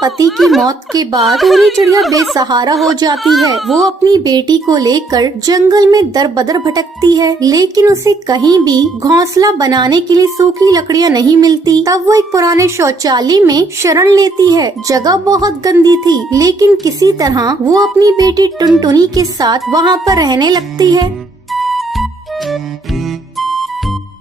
पति की मौत के बाद टूनी चिड़िया बेसहारा हो जाती है। वो अपनी बेटी को लेकर जंगल में दर बदर भटकती है, लेकिन उसे कहीं भी घोंसला बनाने के लिए सूखी लकड़ियाँ नहीं मिलती। तब वो एक पुराने शौचालय में शरण लेती है। जगह बहुत गंदी थी, लेकिन किसी तरह वो अपनी बेटी टुनटुनी के साथ वहाँ पर रहने लगती है।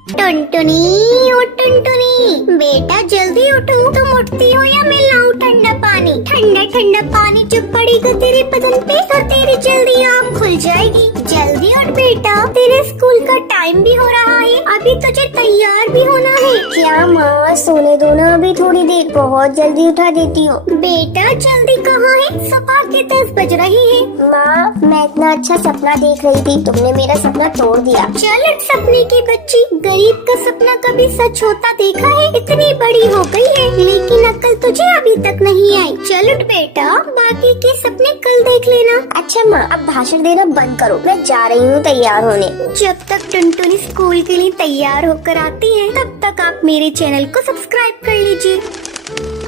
टुनटुनी, ओ टुनटुनी, बेटा जल्दी उठो। तुम उठती हो या मैं लाऊं ठंडा पानी? ठंडा ठंडा पानी जब पड़ेगा तेरे बदन पे तो तेरी जल्दी आँख खुल जाएगी। जल्दी उठ बेटा, तेरे स्कूल का टाइम भी हो रहा है, अभी तुझे तैयार भी होना है। क्या माँ, सोने दो ना अभी थोड़ी देर, बहुत जल्दी उठा देती हूँ। बेटा जल्दी कहाँ है? सुबह के 10 बज रही है। माँ, मैं इतना अच्छा सपना देख रही थी, तुमने मेरा सपना तोड़ दिया। चल उठ सपने की बच्ची, गरीब का सपना कभी सच होता देखा है? इतनी बड़ी हो गई है, लेकिन अक्ल तुझे अभी तक नहीं आई। चल उठ बेटा, बाकी के सपने कल देख लेना। अच्छा माँ, अब भाषण देना बंद करो, मैं जा रही हूँ तैयार होने। जब तक टुनटुनी स्कूल के लिए तैयार होकर आती है, तब तक आप मेरे चैनल को सब्सक्राइब कर लीजिए।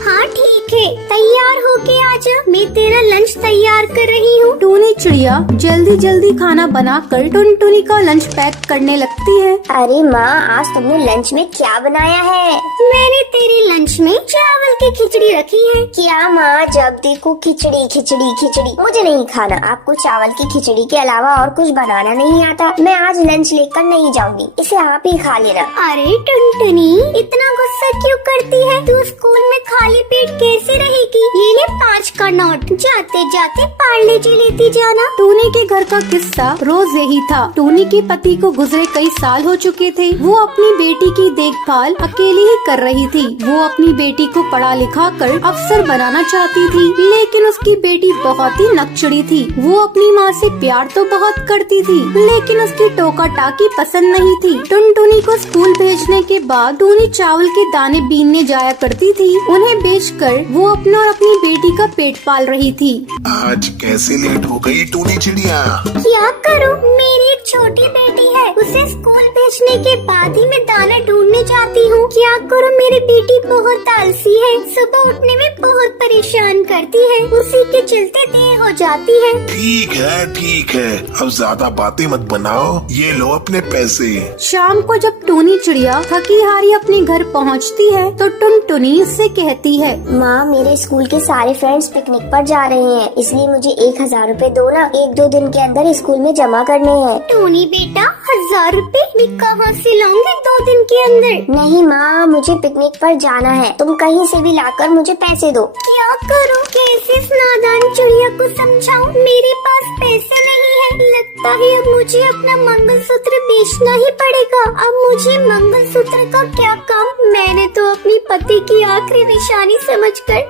हाँ ठीक है, तैयार होके आजा, मैं तेरा लंच तैयार कर रही हूँ। टूनी चिड़िया जल्दी जल्दी खाना बनाकर टुनटुनी का लंच पैक करने लगती है। अरे माँ, आज तुमने लंच में क्या बनाया है? मैंने तेरे लंच में चावल की खिचड़ी रखी है। क्या माँ, जब देखो खिचड़ी खिचड़ी खिचड़ी, मुझे नहीं खाना। आपको चावल की खिचड़ी के अलावा और कुछ बनाना नहीं आता? मैं आज लंच लेकर नहीं जाऊंगी, इसे आप ही खा लेना। अरे टुनटुनी, इतना गुस्सा क्यों करती है? तू स्कूल में खाली पेट कैसे रहेगी? ये ले 5 का नोट, जाते जाते पार्ले जी लेती जाना। टूनी के घर का किस्सा रोज यही था। टूनी के पति को गुजरे कई साल हो चुके थे। वो अपनी बेटी की देखभाल अकेली ही कर रही थी। वो अपनी बेटी को पढ़ा लिखा कर अफसर बनाना चाहती थी, लेकिन उसकी बेटी बहुत ही नकचड़ी थी। वो अपनी माँ से प्यार तो बहुत करती थी, लेकिन उसकी टोका टाकी पसंद नहीं थी। टुनटुनी को स्कूल भेजने के बाद टूनी चावल के दाने बीनने जाया करती थी। उन्हें बेचकर वो अपना और अपनी बेटी का पेट पाल रही थी। आज कैसे लेट हो गई टूनी चिड़िया? क्या करूं, मेरी एक छोटी बेटी है, उसे स्कूल भेजने के बाद ही मैं दाना ढूंढने जाती हूँ। क्या करूं, मेरी बेटी बहुत आलसी है, सुबह उठने में बहुत परेशान करती है, उसी के चलते देर हो जाती है। ठीक है, अब ज्यादा बातें मत बनाओ, ये लो अपने पैसे। शाम को जब टूनी चिड़िया थकी हारी अपने घर पहुँचती है तो टुनटुनी उससे कहती है, माँ, मेरे स्कूल के सारे फ्रेंड्स पिकनिक पर जा रहे हैं, इसलिए मुझे 1000 रुपए दो ना, 1-2 दिन के अंदर स्कूल में जमा करने हैं। टोनी बेटा, 1000 रुपए मैं कहाँ से लाऊंगी 2 दिन के अंदर? नहीं माँ, मुझे पिकनिक पर जाना है, तुम कहीं से भी लाकर मुझे पैसे दो। क्या करूँ, कैसे इस नादान चिड़िया को समझाऊं? मेरे पास पैसे नहीं है। लगता है अब मुझे अपना मंगलसूत्र बेचना ही पड़ेगा। अब मुझे मंगलसूत्र का क्या काम? मैंने तो अपनी पति की आखिरी निशानी समझकर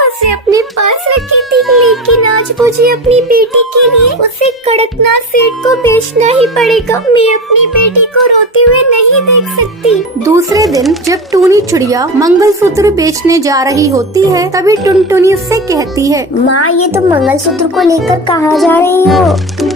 उसे अपने पास रखी थी, लेकिन आज मुझे अपनी बेटी के लिए उसे कड़कनाथ सेठ को बेचना ही पड़ेगा। मैं अपनी बेटी को रोते हुए नहीं देख सकती। दूसरे दिन जब टूनी चिड़िया मंगलसूत्र बेचने जा रही होती है, तभी टुनटुनी उससे कहती है, माँ, ये तुम मंगलसूत्र को लेकर कहाँ जा रही हो?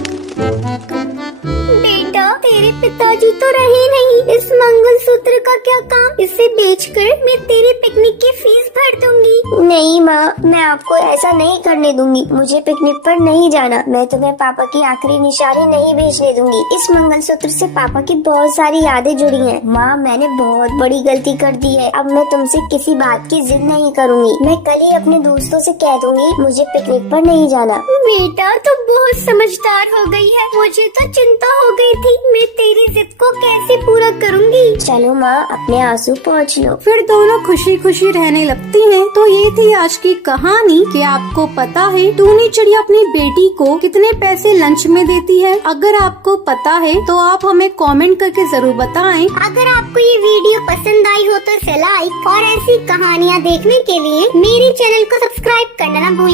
बेटा, तेरे पिताजी तो रहे नहीं, इस मंगलसूत्र का क्या काम? इसे बेचकर मैं तेरी पिकनिक की फीस भर दूंगी। नहीं माँ, मैं आपको ऐसा नहीं करने दूंगी, मुझे पिकनिक पर नहीं जाना। मैं तुम्हें पापा की आखिरी निशानी नहीं भेजने दूंगी। इस मंगलसूत्र से पापा की बहुत सारी यादें जुड़ी हैं। माँ, मैंने बहुत बड़ी गलती कर दी है, अब मैं तुमसे किसी बात की जिद नहीं करूँगी। मैं कल ही अपने दोस्तों से कह दूंगी मुझे पिकनिक पर नहीं जाना। बेटा, तुम बहुत समझदार हो गई है, मुझे तो चिंता हो गई थी मैं तेरी जिद को कैसे पूरा करूंगी। चलो माँ, अपने आंसू पोंछ लो। फिर दोनों खुशी खुशी रहने लगती हैं। तो ये थी आज की कहानी कि आपको पता है टूनी चिड़िया अपनी बेटी को कितने पैसे लंच में देती है? अगर आपको पता है तो आप हमें कमेंट करके जरूर बताएं। अगर आपको ये वीडियो पसंद आई हो तो इसे लाइक और ऐसी कहानियाँ देखने के लिए मेरे चैनल को सब्सक्राइब करना ना भूलें।